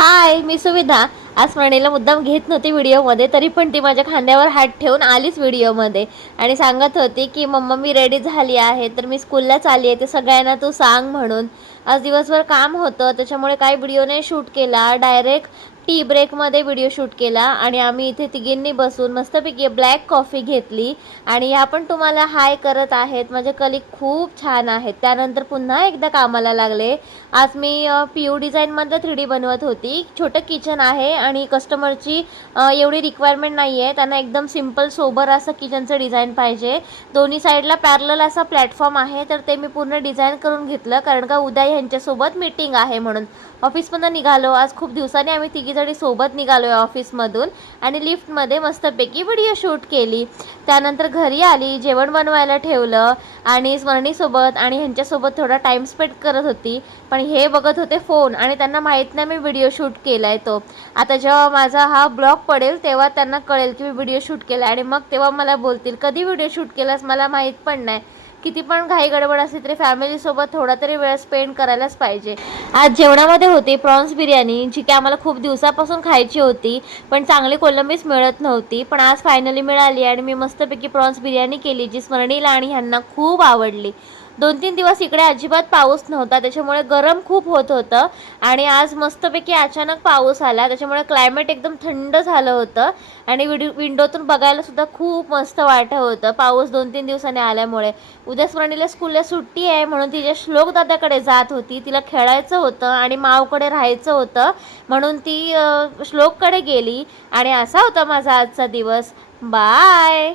हाय, मी सुविधा. आज स्मरणीला मुद्दाम घेत नव्हती व्हिडिओमध्ये, तरी पण ती माझ्या खांद्यावर हात ठेवून आलीच व्हिडिओमध्ये आणि सांगत होती की मम्मा मी रेडी झाली आहे, तर मी स्कूलला चालली आहे, ते सगळ्यांना तू सांग म्हणून. आज दिवसभर काम होतं, त्याच्यामुळे काही व्हिडिओ नाही शूट केला. डायरेक्ट टी ब्रेकमध्ये व्हिडिओ शूट केला आणि आम्ही इथे तिघींनी बसून मस्तपैकी ब्लॅक कॉफी घेतली आणि ह्या पण तुम्हाला हाय करत आहेत. माझे कलिग खूप छान आहेत. त्यानंतर पुन्हा एकदा कामाला लागले. आज मी PU डिझाईनमधलं 3D बनवत होती. छोटं किचन आहे आणि कस्टमरची एवढी रिक्वायरमेंट नाही आहे. त्यांना एकदम सिम्पल सोबर असं किचनचं डिझाईन पाहिजे. दोन्ही साईडला पॅरलल असा प्लॅटफॉर्म आहे, तर ते मी पूर्ण डिझाईन करून घेतलं, कारण का उद्या ह्यांच्यासोबत मीटिंग आहे म्हणून. ऑफिसमधून निघालो. आज खूप दिवसांनी आम्ही तिघीजणी सोबत निघालो आहे ऑफिसमधून आणि लिफ्टमध्ये मस्तपैकी व्हिडिओ शूट केली. त्यानंतर घरी आली, जेवण बनवायला ठेवलं आणि स्मरणीसोबत आणि ह्यांच्यासोबत थोडा टाईम स्पेंड करत होती. पण हे बघत होते फोन आणि त्यांना माहीत नाही मी व्हिडिओ शूट केला आहे तो. आता जेव्हा माझा हा ब्लॉग पडेल तेव्हा त्यांना कळेल की मी व्हिडिओ शूट केला आणि मग तेव्हा मला बोलतील कधी व्हिडिओ शूट केलास, मला माहीत पण नाही. किती पण घाई गडबड असली तरी फॅमिलीसोबत थोडा तरी वेळ स्पेंड करायलाच पाहिजे. आज जेवणामध्ये होती प्रॉन्स बिर्याणी, जी की आम्हाला खूप दिवसापासून खायची होती, पण चांगली कोलंबीच मिळत नव्हती. पण आज फायनली मिळाली आणि मी मस्तपैकी प्रॉन्स बिर्याणी केली, जी स्मरणीला आणि ह्यांना खूप आवडली. 2-3 दिवस इकडे अजिबात पाऊस नव्हता, त्याच्यामुळे गरम खूप होत होतं आणि आज मस्तपैकी अचानक पाऊस आला, त्याच्यामुळे क्लायमेट एकदम थंड झालं होतं आणि विंडोतून बघायला सुद्धा खूप मस्त वाटत होतं पाऊस 2-3 दिवसांनी आल्यामुळे. उद्या स्मरणीला स्कूलला सुट्टी आहे म्हणून तिच्या श्लोक दादाकडे जात होती. तिला खेळायचं होतं आणि मावकडे राहायचं होतं म्हणून ती श्लोककडे गेली आणि असा होता माझा आजचा दिवस. बाय.